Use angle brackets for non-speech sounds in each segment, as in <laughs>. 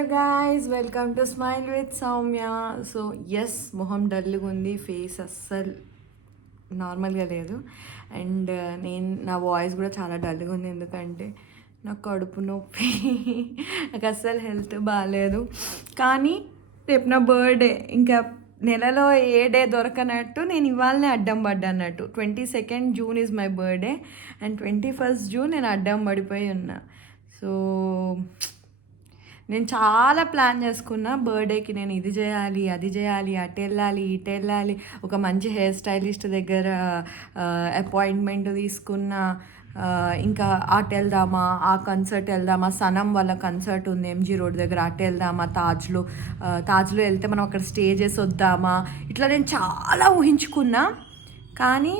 Hello guys welcome to smile with Soumya so yes మొహం డల్గా ఉంది ఫేస్ అస్సలు నార్మల్గా లేదు. అండ్ uh, నేను నా వాయిస్ కూడా చాలా డల్గా ఉంది ఎందుకంటే నాకు కడుపు నొప్పి. నాకు అస్సలు హెల్త్ బాగాలేదు కానీ రేపు నా బర్త్డే ఇంకా నెలలో ఏ డే దొరకనట్టు నేను ఇవాళనే అడ్డం పడ్డానట్టు twenty second June is my birthday and twenty first June నేను అడ్డం పడిపోయి ఉన్నా. సో నేను చాలా ప్లాన్ చేసుకున్నా బర్త్డేకి నేను ఇది చేయాలి అది చేయాలి అటు వెళ్ళాలి ఇటు వెళ్ళాలి. ఒక మంచి హెయిర్ స్టైలిస్ట్ దగ్గర అపాయింట్మెంట్ తీసుకున్నా. ఇంకా అటు వెళ్దామా ఆ కన్సర్ట్ వెళ్దామా సనం వాళ్ళ కన్సర్ట్ ఉంది ఎంజీ రోడ్ దగ్గర. అటు వెళ్దామా తాజ్లో తాజ్లో వెళ్తే మనం అక్కడ స్టే చేసి వద్దామా? ఇట్లా నేను చాలా ఊహించుకున్నా. కానీ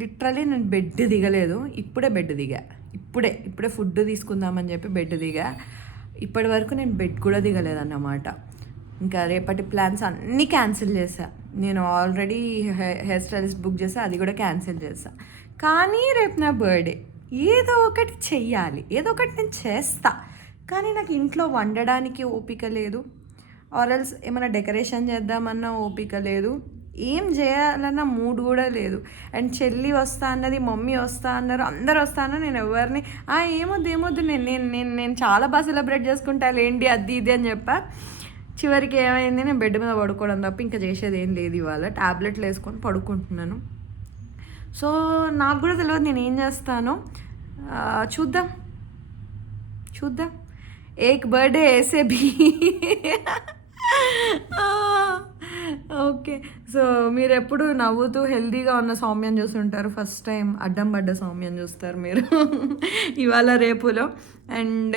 లిటరలీ నేను బెడ్ దిగలేదు. ఇప్పుడే బెడ్ దిగా. ఇప్పుడే ఇప్పుడే ఫుడ్ తీసుకుందామని చెప్పి బెడ్ దిగా. ఇప్పటి వరకు నేను బెడ్ కూడా దిగలేదన్నమాట. ఇంకా రేపటి ప్లాన్స్ అన్నీ క్యాన్సిల్ చేశా. నేను ఆల్రెడీ హెయిర్ స్టైలిస్ట్ బుక్ చేసా అది కూడా క్యాన్సిల్ చేశా. కానీ రేపు నా బర్త్డే. ఏదో ఒకటి చెయ్యాలి. ఏదో ఒకటి నేను చేస్తా. కానీ నాకు ఇంట్లో వండడానికి ఓపిక లేదు. ఆర్ఎల్స్ ఏమైనా డెకరేషన్ చేద్దామన్నా ఓపిక లేదు. ఏం చేయాలన్న మూడ్ కూడా లేదు. అండ్ చెల్లి వస్తా అన్నది మమ్మీ వస్తా అన్నారు అందరు వస్తా అన్నారు నేను ఎవరిని "ఆ, ఏమొద్దు ఏమొద్దు నేను నేను నేను నేను చాలా బాగా సెలబ్రేట్ చేసుకుంటా ఏంటి అది ఇది అని చెప్పా. చివరికి ఏమైంది నేను బెడ్ మీద పడుకోవడం తప్ప ఇంకా చేసేది ఏం లేదు ఇవాళ. టాబ్లెట్లు వేసుకొని పడుకుంటున్నాను. సో నాకు కూడా తెలియదు నేను ఏం చేస్తాను. చూద్దాం. చూద్దాం. ఏక్ బర్త్డే వేసే బీ. <laughs> ఓకే. సో మీరు ఎప్పుడు నవ్వుతూ హెల్తీగా ఉన్న సౌమ్యం చూస్తుంటారు? ఫస్ట్ టైం అడ్డం పడ్డ సౌమ్యం చూస్తారు మీరు. <laughs> ఇవాళ రేపులో. అండ్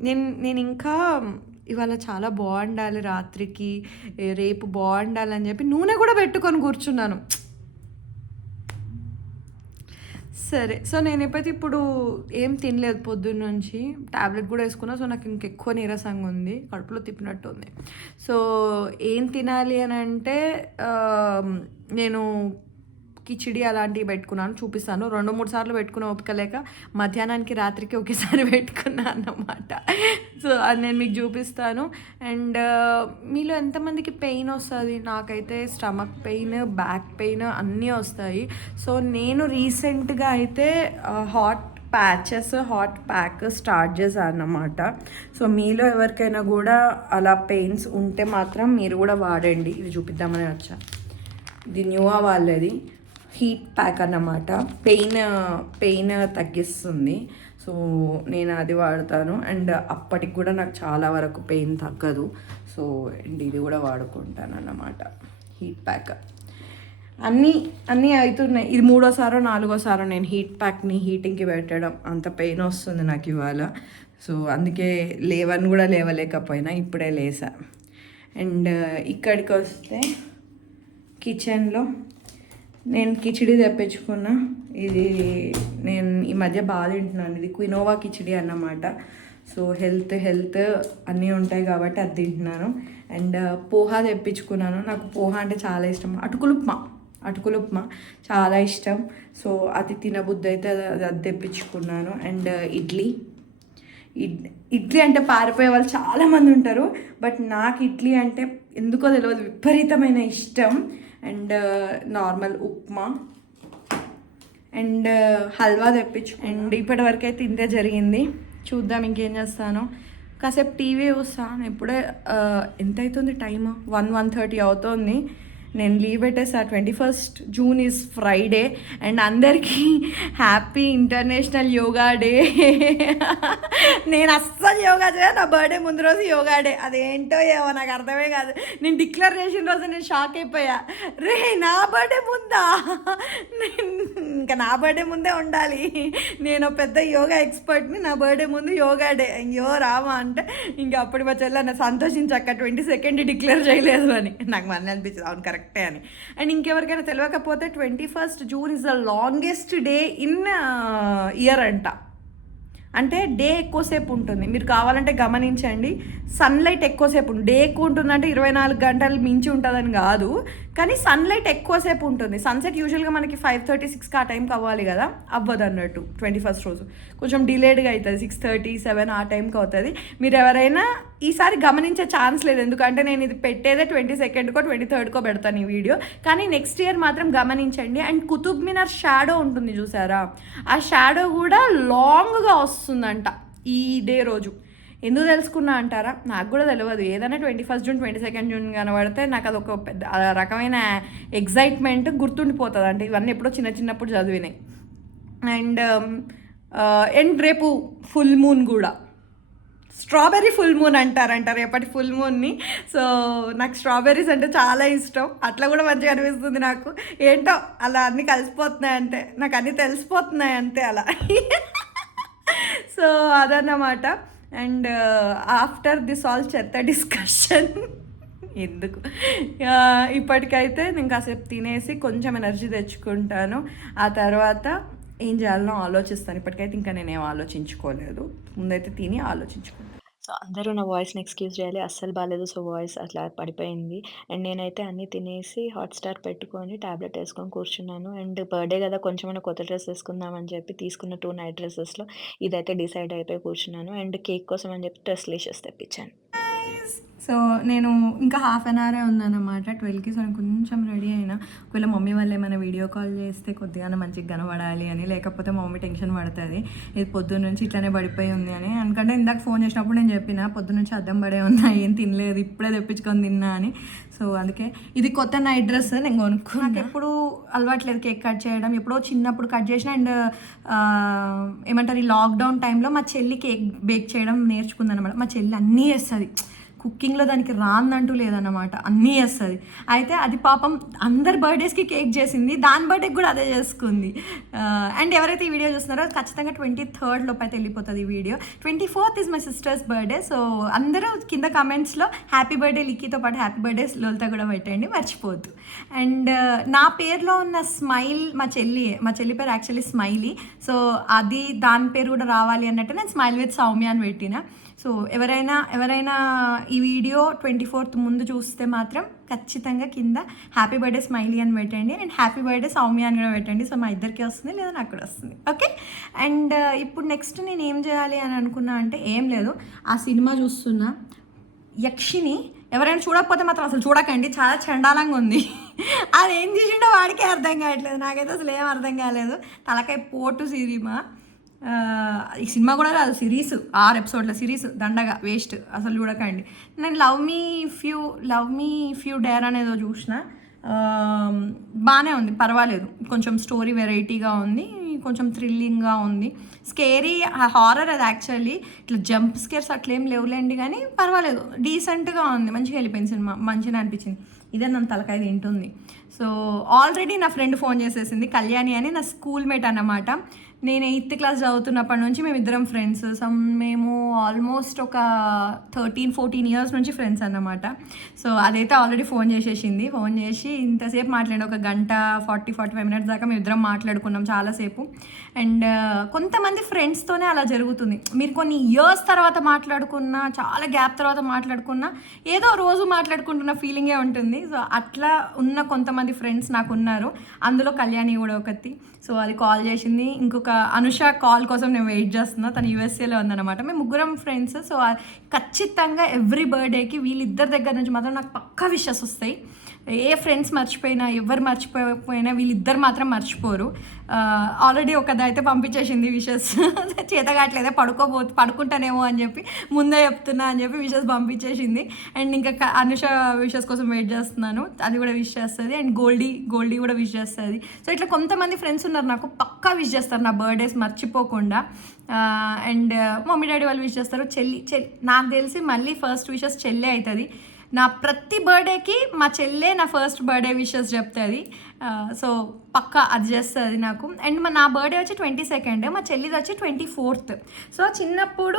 నేను నేను ఇంకా ఇవాళ చాలా బాగుండాలి రాత్రికి. రేపు రేపు బాగుండాలని చెప్పి నూనె కూడా పెట్టుకొని కూర్చున్నాను. సరే. సో నేను ఎప్పుడైతే ఇప్పుడు ఏం తినలేదు పొద్దున్న నుంచి టాబ్లెట్ కూడా వేసుకున్నా సో నాకు ఇంకెక్కువ నీరసంగా ఉంది. కడుపులో తిప్పినట్టు ఉంది. సో ఏం తినాలి అని అంటే నేను కిచిడి అలాంటివి పెట్టుకున్నాను చూపిస్తాను. రెండు మూడు సార్లు పెట్టుకున్న ఓపిక లేక మధ్యాహ్నానికి రాత్రికి ఒకేసారి <laughs> పెట్టుకున్నాను అన్నమాట. సో అది నేను మీకు చూపిస్తాను. అండ్ మీలో ఎంతమందికి పెయిన్ వస్తుంది? నాకైతే స్టమక్ పెయిన్ బ్యాక్ పెయిన్ అన్నీ వస్తాయి. సో నేను రీసెంట్గా అయితే hot patches hot pack start చేశాను అన్నమాట. సో మీలో ఎవరికైనా కూడా అలా పెయిన్స్ ఉంటే మాత్రం మీరు కూడా వాడండి. ఇది చూపిద్దామని వచ్చా. ఇది న్యూవా వాళ్ళది. హీట్ ప్యాక్ అన్నమాట. పెయిన్ పెయిన్ తగ్గిస్తుంది. సో నేను అది వాడతాను. అండ్ అప్పటికి కూడా నాకు చాలా వరకు పెయిన్ తగ్గదు. సో అండ్ ఇది కూడా వాడుకుంటాను అన్నమాట. Heat pack. అన్నీ అన్నీ అవుతున్నాయి ఇది మూడోసారో నాలుగోసారో నేను హీట్ ప్యాక్ని హీటింగ్కి పెట్టడం అంత పెయిన్ వస్తుంది నాకు ఇవాళ. సో అందుకే లేవని కూడా లేవలేకపోయినా ఇప్పుడే లేసా. అండ్ ఇక్కడికి వస్తే కిచెన్లో నేను కిచిడి తెప్పించుకున్నా. ఇది నేను ఈ మధ్య బాగా తింటున్నాను. ఇది క్వినోవా కిచిడి అన్నమాట. సో హెల్త్ హెల్త్ అన్నీ ఉంటాయి కాబట్టి అది తింటున్నాను. అండ్ పోహా తెప్పించుకున్నాను. నాకు పోహా అంటే చాలా ఇష్టం. అటుకులు ఉప్మా అటుకులు ఉప్మా చాలా ఇష్టం. సో అది తినబుద్ధి అయితే అది అది తెప్పించుకున్నాను. అండ్ ఇడ్లీ. ఇడ్- ఇడ్లీ అంటే పారిపోయే వాళ్ళు చాలామంది ఉంటారు. బట్ నాకు ఇడ్లీ అంటే ఎందుకో తెలియదు విపరీతమైన ఇష్టం. And uh, normal upma. And uh, halwa తెప్పించు and ఇప్పటి వరకు అయితే ఇంతే జరిగింది. చూద్దాం ఇంకేం చేస్తాను. కాసేపు టీవీ చూస్తాను. ఇప్పుడే uh, ఎంత అవుతుంది టైం వన్ వన్ థర్టీ అవుతుంది. నేను లీవ్ పెట్టేసా. Twenty first June is Friday and అందరికీ హ్యాపీ ఇంటర్నేషనల్ యోగా డే నేను అస్సలు యోగా చేయను. నా బర్త్డే ముందు రోజు యోగా డే అదేంటో ఏమో నాకు అర్థమే కాదు. నేను డిక్లేర్ చేసిన రోజు నేను షాక్ అయిపోయా. రే నా బర్త్డే ముందా? ఇంకా నా బర్త్డే ముందే ఉండాలి. నేను పెద్ద యోగా ఎక్స్పర్ట్ని నా బర్త్డే ముందు యోగా డే అయ్యో రామా అంటే ఇంకా అప్పుడు మా చెల్లె సంతోషించక్క ట్వంటీ సెకండ్ డిక్లేర్ చేయలేదు అని. నాకు మన అనిపించింది. అవును కరెక్ట్ అని. అండ్ ఇంకెవరికైనా తెలియకపోతే twenty first June is the longest day in year అంట. అంటే డే ఎక్కువసేపు ఉంటుంది. మీరు కావాలంటే గమనించండి. సన్లైట్ ఎక్కువసేపు ఉంటుంది డే ఎక్కువ ఉంటుందంటే ఇరవై నాలుగు గంటలు మించి ఉంటుందని కాదు. కానీ సన్లైట్ ఎక్కువసేపు ఉంటుంది. సన్సెట్ యూజువల్గా మనకి ఫైవ్ థర్టీ సిక్స్కి ఆ టైంకి అవ్వాలి కదా. అవ్వదు అన్నట్టు ట్వంటీ ఫస్ట్ రోజు. కొంచెం డిలేడ్గా అవుతుంది సిక్స్ థర్టీ సెవెన్ ఆ టైంకి అవుతుంది. మీరు ఎవరైనా ఈసారి గమనించే ఛాన్స్ లేదు. ఎందుకంటే నేను ఇది పెట్టేదే ట్వంటీ సెకండ్కో ట్వంటీ థర్డ్కో పెడతాను ఈ వీడియో. కానీ నెక్స్ట్ ఇయర్ మాత్రం గమనించండి. అండ్ కుతుబ్ మినార్ షాడో ఉంటుంది చూసారా? ఆ షాడో కూడా లాంగ్గా వస్తుందంట ఈ డే రోజు. ఎందుకు తెలుసుకున్నా అంటారా? నాకు కూడా తెలియదు ఏదైనా twenty first June twenty second June కనబడితే నాకు అదొక పెద్ద రకమైన ఎగ్జైట్మెంట్ గుర్తుండిపోతుంది అంటే ఇవన్నీ ఎప్పుడో చిన్న చిన్నప్పుడు చదివినాయి. అండ్ అండ్ రేపు ఫుల్ మూన్ కూడా. స్ట్రాబెర్రీ ఫుల్ మూన్ అంటారంట రేపటి ఫుల్ మూన్ని. సో నాకు స్ట్రాబెర్రీస్ అంటే చాలా ఇష్టం. అట్లా కూడా మంచిగా అనిపిస్తుంది నాకు. ఏంటో అలా అన్నీ కలిసిపోతున్నాయి అంటే నాకు అన్నీ తెలిసిపోతున్నాయి అంతే అలా. సో అదన్నమాట. అండ్ ఆఫ్టర్ దిస్ ఆల్ చెత్త డిస్కషన్. ఎందుకు? ఇప్పటికైతే నేను కాసేపు తినేసి కొంచెం ఎనర్జీ తెచ్చుకుంటాను. ఆ తర్వాత ఏం చేయాలనో ఆలోచిస్తాను. ఇప్పటికైతే ఇంకా నేనేం ఆలోచించుకోలేదు. ముందైతే తిని ఆలోచించుకుంటాను సో అందరూ నా వాయిస్ని ఎక్స్క్యూజ్ చేయాలి. అస్సలు బాగాలేదు సో వాయిస్ అట్లా పడిపోయింది. అండ్ నేనైతే అన్నీ తినేసి హాట్స్టార్ పెట్టుకొని ట్యాబ్లెట్ వేసుకొని కూర్చున్నాను. అండ్ బర్త్డే కదా కొంచెమైనా కొత్త డ్రెస్ వేసుకుందామని చెప్పి తీసుకున్న టూ నైట్ డ్రెస్సెస్లో ఇదైతే డిసైడ్ అయిపోయి కూర్చున్నాను. అండ్ కేక్ కోసం అని చెప్పి డ్రెస్ లేషెస్ తెప్పించాను. సో నేను ఇంకా హాఫ్ అన్ అవరే ఉందన్నమాట ట్వెల్వ్కి సో నేను కొంచెం రెడీ అయినా. ఒకవేళ మమ్మీ వాళ్ళు ఏమైనా వీడియో కాల్ చేస్తే కొద్దిగానే మంచిగా కనబడాలి అని లేకపోతే మా మమ్మీ టెన్షన్ పడుతుంది. ఇది పొద్దున్న నుంచి ఇట్లానే పడిపోయి ఉంది అని. ఎందుకంటే ఇందాక ఫోన్ చేసినప్పుడు నేను చెప్పిన పొద్దున్న నుంచి అద్దం పడే ఉన్నా ఏం తినలేదు ఇప్పుడే తెప్పించుకొని తిన్నా అని. సో అందుకే ఇది కొత్త నైట్ డ్రెస్ నేను కొనుక్కున్నా. నాకు ఎప్పుడు అలవాట్లేదు కేక్ కట్ చేయడం. ఎప్పుడో చిన్నప్పుడు కట్ చేసిన అండ్ ఏమంటారు ఈ లాక్డౌన్ టైంలో మా చెల్లి కేక్ బేక్ చేయడం నేర్చుకుందనమాట మా చెల్లి అన్నీ చేస్తుంది. కుకింగ్లో దానికి రాందంటూ లేదన్నమాట. అన్నీ వేస్తుంది అయితే అది పాపం అందరి బర్త్డేస్కి కేక్ చేసింది. దాని బర్త్డేకి కూడా అదే చేసుకుంది. అండ్ ఎవరైతే ఈ వీడియో చూస్తున్నారో ఖచ్చితంగా ట్వంటీ థర్డ్ లోపు అయితే వెళ్ళిపోతుంది ఈ video. Twenty fourth is my sisters birthday. So అందరూ కింద కమెంట్స్లో హ్యాపీ బర్త్డే లిక్కీతో పాటు హ్యాపీ బర్త్డే లోల్తా కూడా పెట్టండి. మర్చిపోద్దు అండ్ నా పేరులో ఉన్న స్మైల్ మా చెల్లి మా చెల్లి పేరు యాక్చువల్లీ స్మైలీ. సో అది దాని పేరు కూడా రావాలి అన్నట్టు నేను స్మైల్ విత్ సౌమ్య అని పెట్టిన. సో ఎవరైనా ఎవరైనా ఈ వీడియో ట్వంటీ ఫోర్త్ ముందు చూస్తే మాత్రం ఖచ్చితంగా కింద హ్యాపీ బర్త్డే స్మైలీ అని పెట్టండి అండ్ హ్యాపీ బర్త్డే సౌమ్య అని కూడా పెట్టండి. సో మా ఇద్దరికి వస్తుంది లేదా నాకు కూడా వస్తుంది. ఓకే? అండ్ uh, ఇప్పుడు నెక్స్ట్ నేను ఏం చేయాలి అని అనుకున్నా అంటే ఏం లేదు. ఆ సినిమా చూస్తున్నా. యక్షిని ఎవరైనా చూడకపోతే మాత్రం అసలు చూడకండి. చాలా చండాలంగా ఉంది. <laughs> అది ఏం చేసిండో వాడికే అర్థం కావట్లేదు. నాకైతే అసలు ఏం అర్థం కాలేదు. తలకాయ పోటు సినిమా. ఈ సినిమా కూడా కాదు సిరీస్ ఆరు ఎపిసోడ్ల సిరీస్ దండగా వేస్ట్ అసలు చూడకండి. నేను love me few love me few dare అనేదో చూసిన. బాగానే ఉంది పర్వాలేదు. కొంచెం స్టోరీ వెరైటీగా ఉంది కొంచెం థ్రిల్లింగ్గా ఉంది. స్కేరీ హారర్ అది యాక్చువల్లీ ఇట్లా జంప్ స్కేర్స్ అట్లేం లేవులేండి కానీ పర్వాలేదు డీసెంట్గా ఉంది మంచిగా వెళ్ళిపోయింది సినిమా మంచిగా అనిపించింది. ఇదే నన్ను తలకాయ తింటుంది. సో ఆల్రెడీ నా ఫ్రెండ్ ఫోన్ చేసేసింది కళ్యాణి అని నా స్కూల్ మేట్ అన్నమాట. నేను ఎయిత్ క్లాస్ చదువుతున్నప్పటి నుంచి మేము ఇద్దరం ఫ్రెండ్స్. సమ్ మేము ఆల్మోస్ట్ ఒక థర్టీన్ ఫోర్టీన్ ఇయర్స్ నుంచి ఫ్రెండ్స్ అన్నమాట. సో అదైతే ఆల్రెడీ ఫోన్ చేసేసింది. ఫోన్ చేసి ఇంతసేపు మాట్లాడి ఒక గంట ఫార్టీ ఫార్టీ ఫైవ్ మినిట్స్ దాకా మేము ఇద్దరం మాట్లాడుకున్నాం చాలాసేపు. అండ్ uh, కొంతమంది ఫ్రెండ్స్తోనే అలా జరుగుతుంది. మీరు కొన్ని ఇయర్స్ తర్వాత మాట్లాడుకున్నా చాలా గ్యాప్ తర్వాత మాట్లాడుకున్నా ఏదో రోజు మాట్లాడుకుంటున్న ఫీలింగే ఉంటుంది. సో అట్లా ఉన్న కొంతమంది ఫ్రెండ్స్ నాకు ఉన్నారు. అందులో కళ్యాణి కూడా ఒకటి. సో అది కాల్ చేసింది. ఇంకొక ఒక అనుష కాల్ కోసం నేను వెయిట్ చేస్తున్నా. తను యూఎస్ఏలో ఉందన్నమాట. మేము ముగ్గురం ఫ్రెండ్స్ సో ఖచ్చితంగా ఎవ్రీ బర్త్డేకి వీళ్ళిద్దరి దగ్గర నుంచి మాత్రం నాకు పక్కా విషెస్ వస్తాయి. ఏ ఫ్రెండ్స్ మర్చిపోయినా ఎవరు మర్చిపోయినా వీళ్ళిద్దరు మాత్రం మర్చిపోరు. ఆల్రెడీ ఒకది అయితే పంపించేసింది విషెస్. <laughs> చేతగాట్లేదే పడుకోబో పడుకుంటానేమో అని చెప్పి ముందే చెప్తున్నా అని చెప్పి విషెస్ పంపించేసింది. అండ్ ఇంకా క- అనుష విషెస్ కోసం వెయిట్ చేస్తున్నాను. అది కూడా విష్ చేస్తుంది. అండ్ గోల్డీ గోల్డీ కూడా విష్ చేస్తుంది. సో ఇట్లా కొంతమంది ఫ్రెండ్స్ ఉన్నారు నాకు పక్కా విష్ చేస్తారు నా బర్త్డేస్ మర్చిపోకుండా. అండ్ మమ్మీ డాడీ వాళ్ళు విష్ చేస్తారు. చెల్లి చెల్లి నాకు తెలిసి మళ్ళీ ఫస్ట్ విషెస్ చెల్లె అవుతుంది నా ప్రతి బర్త్డేకి మా చెల్లె నా ఫస్ట్ బర్త్డే విషెస్ చెప్తుంది. సో పక్కా అది చేస్తుంది నాకు. అండ్ మా నా బర్త్డే వచ్చి ట్వంటీ సెకండ్ మా చెల్లిది వచ్చి ట్వంటీ ఫోర్త్. సో చిన్నప్పుడు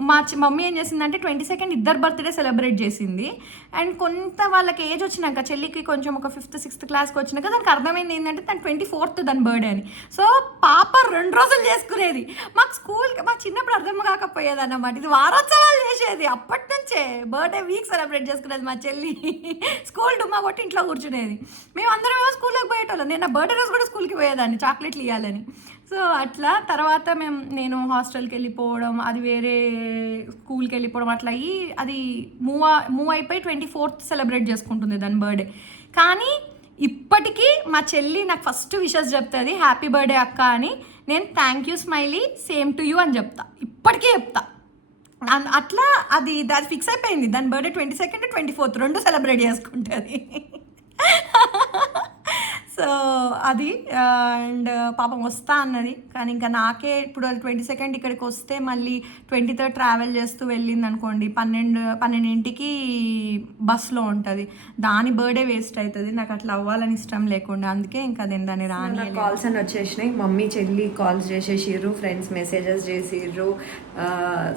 మా మమ్మీ ఏం చేసిందంటే ట్వంటీ సెకండ్ ఇద్దరు బర్త్డే సెలబ్రేట్ చేసింది. అండ్ కొంత వాళ్ళకి ఏజ్ వచ్చినాక చెల్లికి కొంచెం ఒక ఫిఫ్త్ సిక్స్త్ క్లాస్కి వచ్చినాక దానికి అర్థమైంది ఏంటంటే తను ట్వంటీ ఫోర్త్ దాని బర్త్డే అని. సో పాప రెండు రోజులు చేసుకునేది. మాకు స్కూల్కి మాకు చిన్నప్పుడు అర్థం కాకపోయేది అన్నమాట. ఇది వారోత్సవాలు చేసేది. అప్పటి నుంచే బర్త్డే వీక్ సెలబ్రేట్ చేసుకునేది మా చెల్లి. <laughs> స్కూల్ డుమ్మా కొట్టి ఇంట్లో కూర్చునేది. మేము అందరం స్కూల్లోకి స్కూల్కి పోయేటోళ్ళం. నేను నా బర్త్డే రోజు కూడా స్కూల్కి పోయేదాన్ని చాక్లెట్లు ఇవ్వాలని సో అట్లా తర్వాత మేము నేను హాస్టల్కి వెళ్ళిపోవడం అది వేరే స్కూల్కి వెళ్ళిపోవడం అట్లా అయ్యి అది మూవ్ మూవ్ అయిపోయి ట్వంటీ ఫోర్త్ సెలబ్రేట్ చేసుకుంటుంది దాని బర్త్డే. కానీ ఇప్పటికీ మా చెల్లి నాకు ఫస్ట్ విషెస్ చెప్తుంది హ్యాపీ బర్త్డే అక్క అని. నేను thank you smiley same to you అని చెప్తా. ఇప్పటికీ చెప్తా. అన్- అట్లా అది దాని ఫిక్స్ అయిపోయింది. దాని birthday twenty second twenty fourth రెండు సెలబ్రేట్ చేసుకుంటుంది. <laughs> సో అది అండ్ పాపం వస్తా అన్నది. కానీ ఇంకా నాకే ఇప్పుడు అది ట్వంటీ సెకండ్ ఇక్కడికి వస్తే మళ్ళీ ట్వంటీ థర్డ్ ట్రావెల్ చేస్తూ వెళ్ళింది అనుకోండి పన్నెండు పన్నెండింటికి బస్లో ఉంటుంది. దాని బర్త్డే వేస్ట్ అవుతుంది నాకు అట్లా అవ్వాలని ఇష్టం లేకుండా. అందుకే ఇంకా నేను దాన్ని రాని కాల్స్ అని వచ్చేసినాయి. మమ్మీ చెల్లి కాల్స్ చేసేసిర్రు ఫ్రెండ్స్ మెసేజెస్ చేసిర్రు.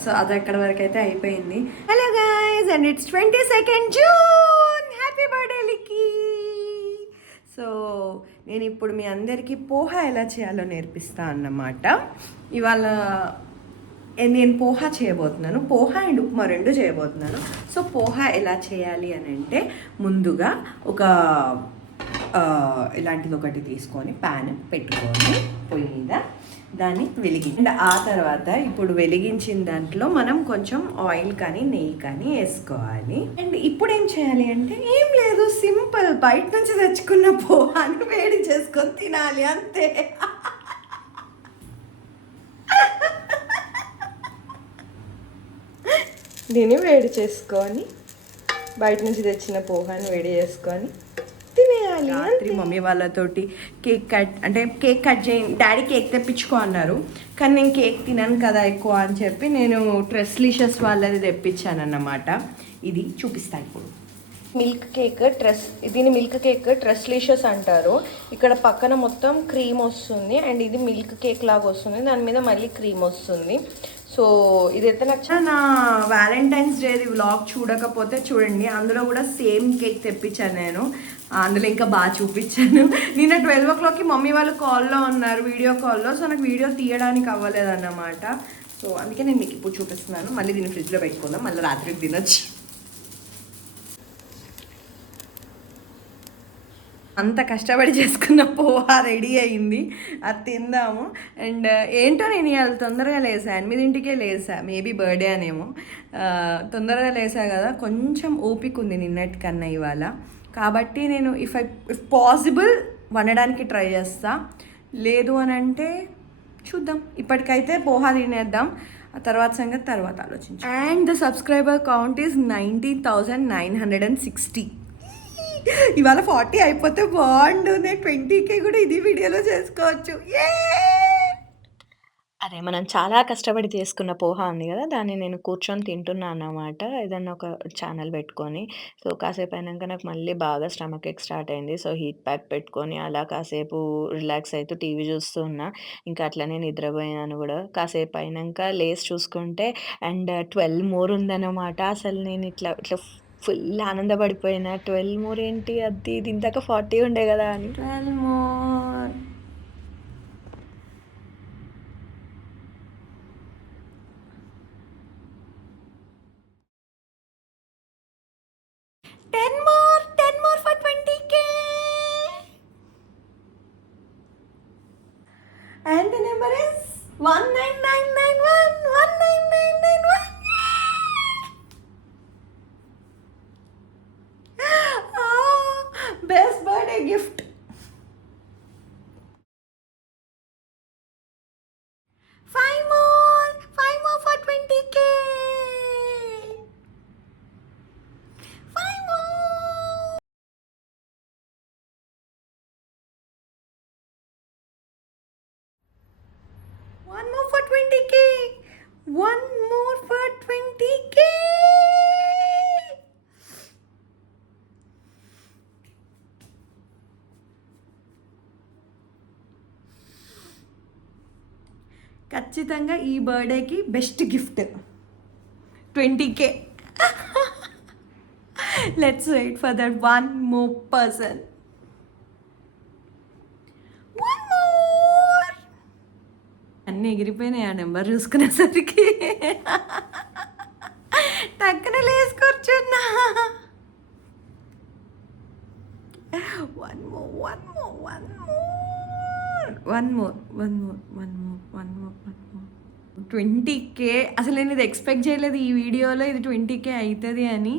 సో అది అక్కడ వరకు అయితే అయిపోయింది hello guys and it's twenty second June happy birthday so నేను ఇప్పుడు మీ అందరికీ పోహా ఎలా చేయాలో నేర్పిస్తా అన్నమాట. ఇవాళ నేను పోహా చేయబోతున్నాను. పోహా అండ్ ఉప్మా రెండు చేయబోతున్నాను. సో పోహా ఎలా చేయాలి అని అంటే ముందుగా ఒక ఇలాంటిది ఒకటి తీసుకొని ప్యాన్ పెట్టుకొని పొయ్యి మీద దాన్ని వెలిగి అండ్ ఆ తర్వాత ఇప్పుడు వెలిగించిన దాంట్లో మనం కొంచెం ఆయిల్ కానీ నెయ్యి కానీ వేసుకోవాలి. అండ్ ఇప్పుడు ఏం చేయాలి అంటే ఏం లేదు సింపుల్ బయట నుంచి తెచ్చుకున్న పోహాన్ని వేడి చేసుకొని తినాలి అంతే. దీన్ని వేడి చేసుకొని బయట నుంచి తెచ్చిన పోహాన్ని వేడి చేసుకొని రాత్రి మమ్మీ వాళ్ళతోటి కేక్ కట్ అంటే కేక్ కట్ చేయి డాడీ కేక్ తెప్పించుకో అన్నారు. కానీ నేను కేక్ తినను కదా ఎక్కువ అని చెప్పి నేను ట్రెస్లీషస్ వాళ్ళది తెప్పించాను అన్నమాట ఇది చూపిస్తాను ఇప్పుడు. మిల్క్ కేక్ ట్రెస్ దీని మిల్క్ కేక్ ట్రెస్లీషియస్ అంటారు. ఇక్కడ పక్కన మొత్తం క్రీమ్ వస్తుంది. అండ్ ఇది మిల్క్ కేక్ లాగా వస్తుంది. దాని మీద మళ్ళీ క్రీమ్ వస్తుంది. సో ఇదైతే నాకు నా వ్యాలంటైన్స్ డేది వ్లాగ్ చూడకపోతే చూడండి అందులో కూడా సేమ్ కేక్ తెప్పించాను నేను. అందులో ఇంకా బాగా చూపించాను. నిన్న ట్వెల్వ్ ఓ క్లాక్కి మమ్మీ వాళ్ళు కాల్లో ఉన్నారు వీడియో కాల్లో సో నాకు వీడియో తీయడానికి అవ్వలేదన్నమాట. సో అందుకే నేను మీకు ఇప్పుడు చూపిస్తున్నాను. మళ్ళీ దీన్ని ఫ్రిడ్జ్లో పెట్టుకుందాం మళ్ళీ రాత్రికి తినొచ్చు. అంత కష్టపడి చేసుకున్న పోహా రెడీ అయింది. అది తిందాము. అండ్ ఏంటో నేను ఇవాళ తొందరగా లేసా. ఎనిమిదింటికే లేసా. Maybe birthday అనేమో. తొందరగా లేసా కదా. కొంచెం ఓపిక ఉంది నిన్నటి కన్నా ఇవాళ. కాబట్టి నేను ఇఫ్ ఐ ఇఫ్ పాసిబుల్ వండడానికి ట్రై చేస్తా. లేదు అని అంటే చూద్దాం. ఇప్పటికైతే పోహా తినేద్దాం. ఆ తర్వాత సంగతి తర్వాత ఆలోచించు and the subscriber count is nineteen thousand nine hundred and sixty ఇవాళ ఫార్టీ అయిపోతే బాగుండు. నేను ట్వంటీకే కూడా ఇది వీడియోలో చేసుకోవచ్చు. ఏ అదే మనం చాలా కష్టపడి చేసుకున్న పోహ ఉంది కదా దాన్ని నేను కూర్చొని తింటున్నాను అన్నమాట. ఏదన్నా ఒక ఛానల్ పెట్టుకొని. సో కాసేపు అయినాక నాకు మళ్ళీ బాగా స్టమక్ ఎక్ స్టార్ట్ అయింది. సో హీట్ ప్యాక్ పెట్టుకొని అలా కాసేపు రిలాక్స్ అవుతూ టీవీ చూస్తూ ఉన్నా. ఇంకా అట్లనే నిద్రపోయినాను కూడా. కాసేపు అయినాక లేస్ చూసుకుంటే అండ్ uh, ట్వెల్వ్ మోర్ ఉందన్నమాట. అసలు నేను ఇట్లా ఇట్లా ఫుల్ ఆనందపడిపోయినా. ట్వెల్వ్ మోర్ ఏంటి అది ఇది ఇందాక ఫార్టీ ఉండే కదా అని. Twelve more. Ten more ten more for twenty K. And the number is 19991 ఖచ్చితంగా ఈ బర్త్డేకి best gift. Twenty K. Let's wait for that one more person అన్నీ ఎగిరిపోయినాయి ఆ నెంబర్ చూసుకునేసరికి. టక్కున లేసి కూర్చున్నా. One more one more one more one more one more one more twenty K అసలు నేను ఇది ఎక్స్పెక్ట్ చేయలేదు ఈ వీడియోలో ఇది ట్వంటీ కే అవుతుంది అని.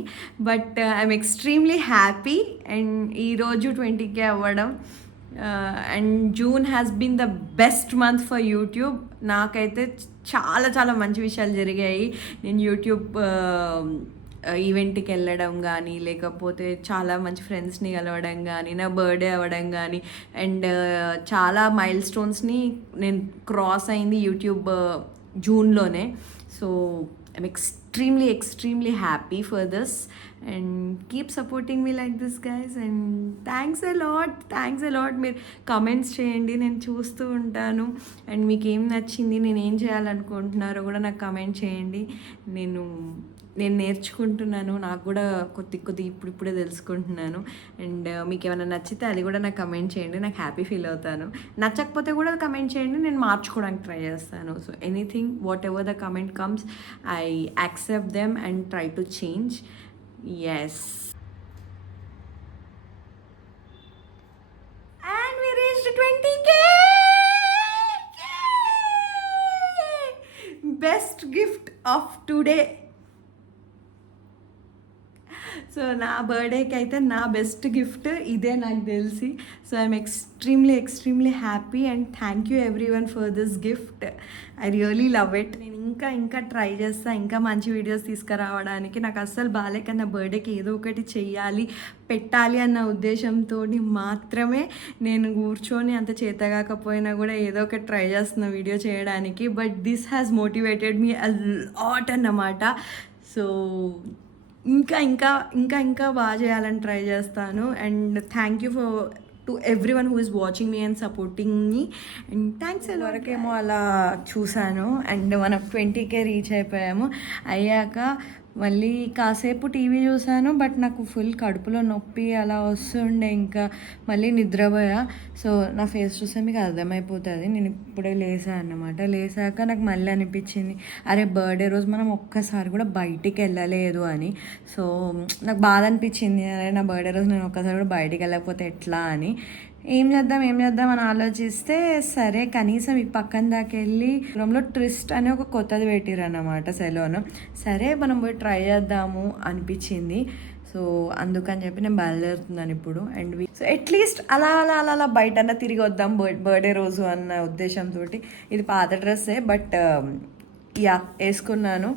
But I'm extremely happy and ఈరోజు ట్వంటీ కే అవ్వడం. And June has been the best month for YouTube నాకైతే చాలా చాలా మంచి విషయాలు జరిగాయి. నేను యూట్యూబ్ ఈవెంట్కి uh, వెళ్ళడం కానీ లేకపోతే చాలా మంచి ఫ్రెండ్స్ని కలవడం కానీ నా బర్త్డే అవ్వడం కానీ అండ్ uh, చాలా మైల్ స్టోన్స్ని నేను క్రాస్ అయింది YouTube జూన్లోనే. So I'm extremely extremely happy for this and keep supporting me like this guys and thanks a lot lot thanks a lot lot మీరు కమెంట్స్ చేయండి. నేను చూస్తూ ఉంటాను. అండ్ మీకు ఏం నచ్చింది? నేను ఏం చేయాలనుకుంటున్నారో కూడా నాకు కమెంట్ చేయండి. నేను నేను నేర్చుకుంటున్నాను నాకు కూడా కొద్ది కొద్ది ఇప్పుడు ఇప్పుడే తెలుసుకుంటున్నాను అండ్ uh, మీకు ఏమైనా నచ్చితే అది కూడా నాకు కమెంట్ చేయండి నాకు హ్యాపీ ఫీల్ అవుతాను నచ్చకపోతే కూడా కమెంట్ చేయండి నేను మార్చుకోవడానికి ట్రై చేస్తాను so anything whatever the comment comes I accept them and try to change yes and we reached 20k! Yay! Best gift of. So నా బర్త్డేకి అయితే నా బెస్ట్ గిఫ్ట్ ఇదే నాకు తెలిసి. So I'm extremely extremely happy and thank you everyone for this gift. I really love it. నేను ఇంకా ఇంకా ట్రై చేస్తాను ఇంకా మంచి వీడియోస్ తీసుకురావడానికి. నాకు అస్సలు బాగాలేక నా బర్త్డేకి ఏదో ఒకటి చెయ్యాలి పెట్టాలి అన్న ఉద్దేశంతో మాత్రమే నేను కూర్చొని అంత చేతగాకపోయినా కూడా ఏదో ఒకటి ట్రై చేస్తున్న వీడియో చేయడానికి. But this has motivated me a lot అన్నమాట. సో ఇంకా ఇంకా ఇంకా ఇంకా బాగా చేయాలని ట్రై చేస్తాను. And thank you for to everyone who is watching me and supporting me and thanks వరకేమో అలా చూశాను. అండ్ మనం ట్వంటీకే రీచ్ అయిపోయాము. అయ్యాక మళ్ళీ కాసేపు టీవీ చూశాను బట్ నాకు ఫుల్ కడుపులో నొప్పి అలా వస్తుండే ఇంకా మళ్ళీ నిద్రపోయా. సో నా ఫేస్ చూస్తే మీకు అర్థమైపోతుంది. నేను ఇప్పుడే లేసా అన్నమాట. లేసాక నాకు మళ్ళీ అనిపించింది అరే బర్త్డే రోజు మనం ఒక్కసారి కూడా బయటికి వెళ్ళలేదు అని. సో నాకు బాధ అనిపించింది అరే నా బర్త్డే రోజు నేను ఒక్కసారి కూడా బయటికి వెళ్ళకపోతే ఎట్లా? అని. ఏం చేద్దాం ఏం చేద్దాం అని ఆలోచిస్తే సరే కనీసం ఈ పక్కన దాకా వెళ్ళి దూరంలో ట్రిస్ట్ అని ఒక కొత్తది పెట్టిరు అన్నమాట సెలోన్. సరే మనం పోయి ట్రై చేద్దాము అనిపించింది. సో అందుకని చెప్పి నేను బయలుదేరుతున్నాను ఇప్పుడు. అండ్ సో అట్లీస్ట్ అలా అలా అలా అలా బయట తిరిగి వద్దాం బర్త్డే రోజు అన్న ఉద్దేశంతో ఇది పాత డ్రెస్సే బట్ um, యా వేసుకున్నాను.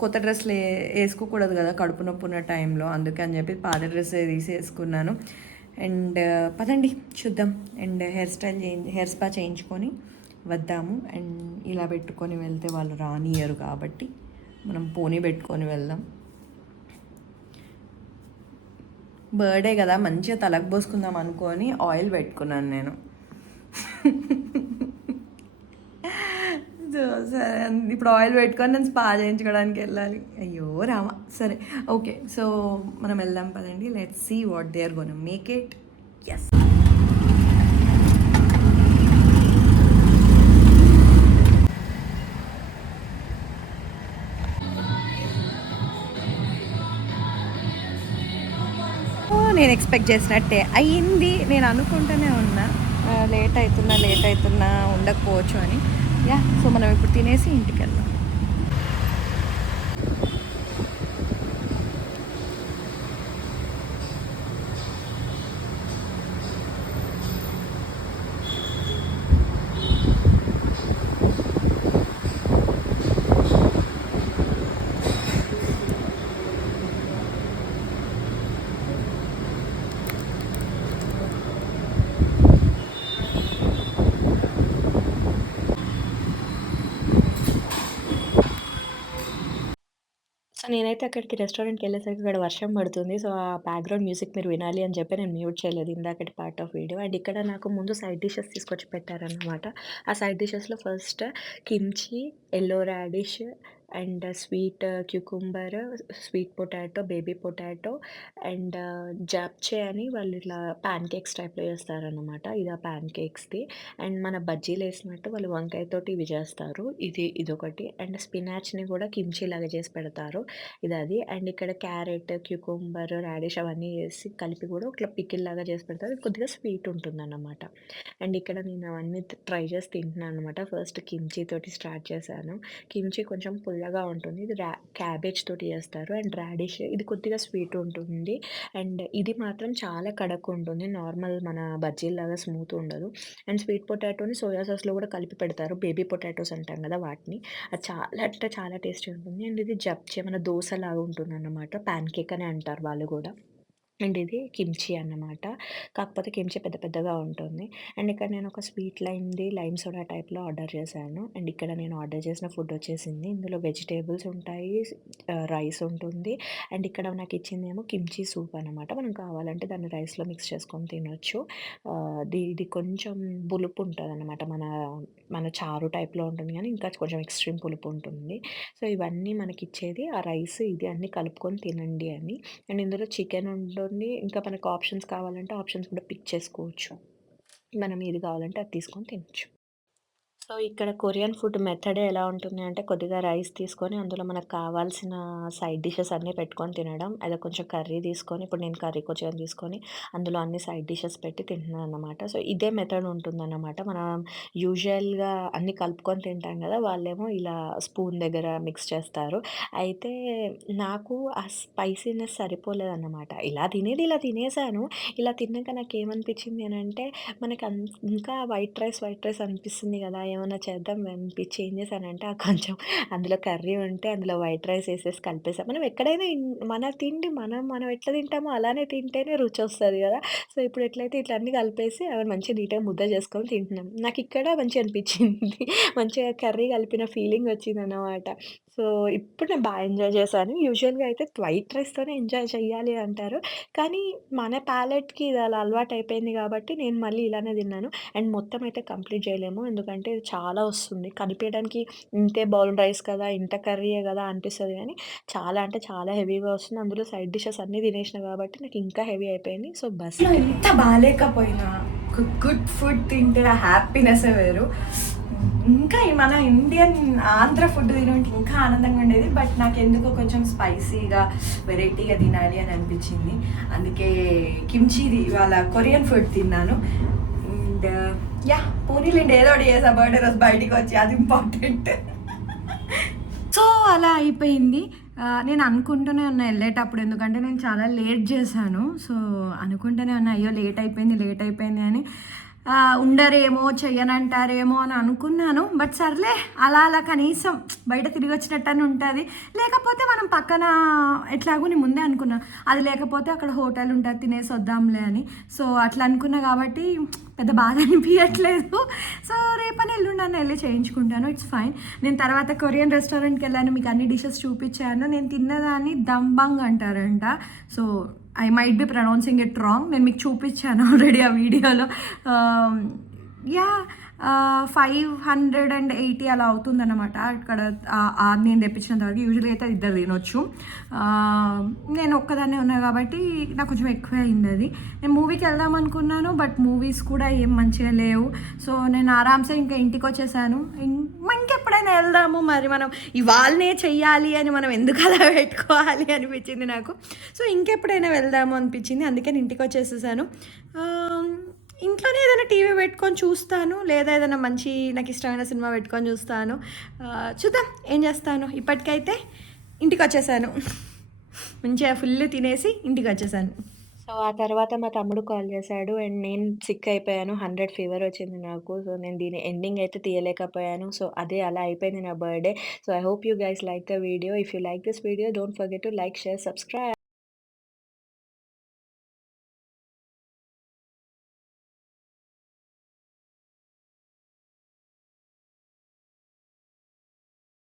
కొత్త డ్రెస్లు వేసుకోకూడదు కదా కడుపు నొప్పి ఉన్న టైంలో. అందుకని చెప్పి పాత డ్రెస్ తీసి వేసుకున్నాను అండ్ పదండి చూద్దాం. And hairstyle change hair spa చేయించుకొని వద్దాము. అండ్ ఇలా పెట్టుకొని వెళ్తే వాళ్ళు రానియరు కాబట్టి మనం పోనీ పెట్టుకొని వెళ్దాం. బర్త్డే కదా మంచిగా తలకు పోసుకుందాం అనుకొని ఆయిల్ పెట్టుకున్నాను నేను. <laughs> సరే ఇప్పుడు ఆయిల్ పెట్టుకొని నేను స్పా చేయించుకోవడానికి వెళ్ళాలి. అయ్యో రామ. సరే ఓకే. సో మనం వెళ్దాం పదండి. Let see what they are gonna make it as నేను ఎక్స్పెక్ట్ చేసినట్టే. అయ్యింది. నేను అనుకుంటూనే ఉన్నా. లేట్ అవుతున్నా లేట్ అవుతున్నా ఉండకపోవచ్చు అని. యా సో మనం ఇప్పుడు తినేసి ఇంటికి వెళ్దాం నేనైతే అక్కడికి రెస్టారెంట్‌కి వెళ్ళేసరికి ఇక్కడ వర్షం పడుతుంది. సో, ఆ బ్యాక్‌గ్రౌండ్ మ్యూజిక్ మీరు వినాలి అని చెప్పి నేను మ్యూట్ చేయలేదు ఇందాకటి పార్ట్ ఆఫ్ వీడియో. అండ్ ఇక్కడ నాకు ముందు సైడ్ డిషెస్ తీసుకొచ్చి పెట్టారనమాట. ఆ side డిషెస్‌లో first kimchi, yellow radish and sweet cucumber, sweet potato, baby potato and japchae అని వాళ్ళు ఇట్లా పాన్ కేక్స్ టైప్‌లో చేస్తారనమాట. ఇది ఆ పాన్ కేక్స్‌ది. అండ్ మన బజ్జీలు వేసినట్టు వాళ్ళు వంకాయతోటి ఇవి చేస్తారు. ఇది ఇదొకటి. అండ్ స్పినాచ్‌ని కూడా కిమ్చీ లాగా చేసి పెడతారు. ఇది అది అండ్ ఇక్కడ క్యారెట్, క్యుకుంబర్, రాడిష్ అవన్నీ వేసి కలిపి కూడా ఇట్లా పికిల్ లాగా చేసి పెడతారు. కొద్దిగా స్వీట్ ఉంటుందన్నమాట. అండ్ ఇక్కడ నేను అవన్నీ ట్రై చేసి తింటున్నాను అనమాట. ఫస్ట్ కిమ్చీ తోటి స్టార్ట్ చేశాను. కిమ్చీ కొంచెం పుల్లగా ఉంటుంది. ఇది రా క్యాబేజ్ తోటి చేస్తారు. అండ్ రాడిష్ ఇది కొద్దిగా స్వీట్ ఉంటుంది. అండ్ ఇది మాత్రం చాలా కడక్ ఉంటుంది. నార్మల్ మన బజ్జీల్లాగా స్మూత్ ఉండదు. అండ్ స్వీట్ పొటాటోని సోయా సాస్‌లో కూడా కలిపి పెడతారు. బేబీ పొటాటోస్ అంటాం కదా! వాటిని. అది చాలా అంటే చాలా టేస్టీ ఉంటుంది. అండ్ ఇది జప్చే మన దోస లాగా ఉంటుంది అన్నమాట పాన్ కేక్ అని అంటారు వాళ్ళు కూడా. అండ్ ఇది కిమ్చీ అన్నమాట. కాకపోతే కిమ్చీ పెద్ద పెద్దగా ఉంటుంది. అండ్ ఇక్కడ నేను ఒక స్వీట్ లైమ్‌ది లైమ్ సోడా టైప్‌లో ఆర్డర్ చేశాను. అండ్ ఇక్కడ నేను ఆర్డర్ చేసిన ఫుడ్ వచ్చేసింది. ఇందులో వెజిటబుల్స్ ఉంటాయి. ఆహ్, రైస్ ఉంటుంది. అండ్ ఇక్కడ నాకు ఇచ్చిందేమో కిమ్చీ సూప్ అనమాట. మనం కావాలంటే దాన్ని రైస్‌లో మిక్స్ చేసుకొని తినొచ్చు. ఆహ్, ది ఇది కొంచెం పులుపు ఉంటదనమాట. మన మన చారు టైప్‌లో ఉంటుంది కానీ ఇంకా కొంచెం ఎక్స్‌ట్రీమ్ పులుపు ఉంటుంది. సో, ఇవన్నీ మనకిచ్చేది ఆ రైస్ ఇది అన్నీ కలుపుకొని తినండి అని. అండ్ ఇందులో చికెన్ కలర్ని ఇంకా మనకు ఆప్షన్స్ కావాలంటే ఆప్షన్స్ కూడా పిక్ చేసుకోవచ్చు. మనం ఏది కావాలంటే అది తీసుకొని తినొచ్చు. సో, ఇక్కడ కొరియన్ ఫుడ్ మెథడే ఎలా ఉంటుంది అంటే కొద్దిగా రైస్ తీసుకొని అందులో మనకు కావాల్సిన సైడ్ డిషెస్ అన్నీ పెట్టుకొని తినడం. అదే కొంచెం కర్రీ తీసుకొని ఇప్పుడు నేను కర్రీ కొంచెం తీసుకొని అందులో అన్ని సైడ్ డిషెస్ పెట్టి తింటున్నాను అనమాట సో, ఇదే మెథడ్ ఉంటుందన్నమాట. మనం యూజువల్‌గా అన్ని కలుపుకొని తింటాం కదా! వాళ్ళేమో ఇలా స్పూన్ దగ్గర మిక్స్ చేస్తారు. అయితే నాకు ఆ స్పైసీనెస్ సరిపోలేదన్నమాట. ఇలా తినేది ఇలా తినేసాను. ఇలా తిన్నాక నాకు ఏమనిపించింది అని అంటే మనకి అన్ ఇంకా వైట్ రైస్, వైట్ రైస్ అనిపిస్తుంది కదా! ఏమైనా చేద్దాం అనిపించి ఏం చేశానంటే ఆ కొంచెం అందులో కర్రీ ఉంటే అందులో వైట్ రైస్ వేసేసి కలిపేసాం మనం ఎక్కడైనా మన తిండి మనం మనం ఎట్లా తింటామో అలానే తింటేనే రుచి వస్తుంది కదా! సో, ఇప్పుడు ఎట్లయితే ఇట్లా అన్నీ కలిపేసి అవి మంచిగా నీట్‌గా ముద్ద చేసుకొని తింటున్నాం. ఇక్కడ మంచిగా అనిపించింది. మంచిగా కర్రీ కలిపిన ఫీలింగ్ వచ్చింది అన్నమాట సో, ఇప్పుడు నేను బాగా ఎంజాయ్ చేశాను. యూజువల్‌గా అయితే వైట్ రైస్‌తోనే ఎంజాయ్ చేయాలి అంటారు. కానీ మన ప్యాలెట్‌కి ఇది అలా అలవాటైపోయింది కాబట్టి నేను మళ్ళీ ఇలానే తిన్నాను. అండ్ మొత్తం అయితే కంప్లీట్ చేయలేము. ఎందుకంటే ఇది చాలా వస్తుంది. కనిపియడానికి ఇంతే బౌల్ రైస్ కదా! ఇంత కర్రీయే కదా! అనిపిస్తది గానీ చాలా అంటే చాలా హెవీగా వస్తుంది. అందులో సైడ్ డిషెస్ అన్నీ తినేసినా కాబట్టి నాకు ఇంకా హెవీ అయిపోయింది. సో, బస్. ఎంత బాలేకపోయినా ఒక గుడ్ ఫుడ్ తింటే ఆ హ్యాపీనెస్సే వేరు. ఇంకా మన ఇండియన్ ఆంధ్ర ఫుడ్ తినడానికి ఇంకా ఆనందంగా ఉండేది. బట్ నాకు ఎందుకో కొంచెం స్పైసీగా, వెరైటీగా తినాలి అని అనిపించింది. అందుకే కిమ్చీది ఇవాళ కొరియన్ ఫుడ్ తిన్నాను. అండ్ యా పూనీలండి ఏదో ఒకటి చేసా బర్త్‌డే రోజు బయటికి వచ్చి అది ఇంపార్టెంట్. సో, అలా అయిపోయింది. నేను అనుకుంటూనే ఉన్నా వెళ్ళేటప్పుడు ఎందుకంటే నేను చాలా లేట్ చేశాను. సో, అనుకుంటూనే ఉన్నా అయ్యో! లేట్ అయిపోయింది, లేట్ అయిపోయింది అని. ఉండరేమో, చెయ్యనంటారేమో అని అనుకున్నాను. బట్ సర్లే అలా అలా కనీసం బయట తిరిగి వచ్చినట్టని ఉంటుంది లేకపోతే మనం పక్కన ఎట్లాగో నేను ముందే అనుకున్నాను అది లేకపోతే అక్కడ హోటల్ ఉంటుంది తినేసి వద్దాంలే అని. సో, అట్లా అనుకున్నా కాబట్టి పెద్ద బాధ అనిపించట్లేదు సో, రేపని ఎల్లుండన్నా వెళ్ళి చేయించుకుంటాను. It's fine. నేను తర్వాత కొరియన్ రెస్టారెంట్కి వెళ్ళాను మీకు అన్ని డిషెస్ చూపించాను నేను తిన్నదాన్ని దంబంగ్ అంటారంట. So, I might be pronouncing it wrong. నేను మీకు చూపించాను ఆల్రెడీ ఆ వీడియోలో. Um, yeah five hundred and eighty అలా అవుతుందన్నమాట. ఇక్కడ నేను తెప్పించినంత వరకు. యూజువల్‌గా అయితే ఇద్దరు తినొచ్చు. నేను ఒక్కదాన్నే ఉన్నా కాబట్టి నాకు కొంచెం ఎక్కువే అది నేను మూవీకి వెళ్దాం అనుకున్నాను. బట్ మూవీస్ కూడా ఏం మంచిగా లేవు. సో, నేను ఆరాంసే ఇంకా ఇంటికొచ్చేసాను. వచ్చేసాను ఇంకెప్పుడైనా వెళ్దాము మరి మనం ఇవాళనే చెయ్యాలి అని మనం ఎందుకు అలా పెట్టుకోవాలి అనిపించింది నాకు. సో, ఇంకెప్పుడైనా వెళ్దాము అనిపించింది. అందుకని ఇంటికి వచ్చేసేసాను ఇంట్లోనే ఏదైనా టీవీ పెట్టుకొని చూస్తాను. లేదా ఏదైనా మంచి నాకు ఇష్టమైన సినిమా పెట్టుకొని చూస్తాను. చూద్దాం ఏం చేస్తాను ఇప్పటికైతే ఇంటికొచ్చేసాను. మంచిగా ఫుల్ తినేసి ఇంటికి వచ్చేసాను సో, ఆ తర్వాత మా తమ్ముడు కాల్ చేశాడు. అండ్ నేను సిక్ అయిపోయాను. 100 ఫీవర్ వచ్చింది నాకు. సో, నేను దీని ఎండింగ్ అయితే తీయలేకపోయాను. సో, అదే అలా అయిపోయింది నా birthday. So, I hope you guys like the video. If you like this video don't forget to like, share, subscribe.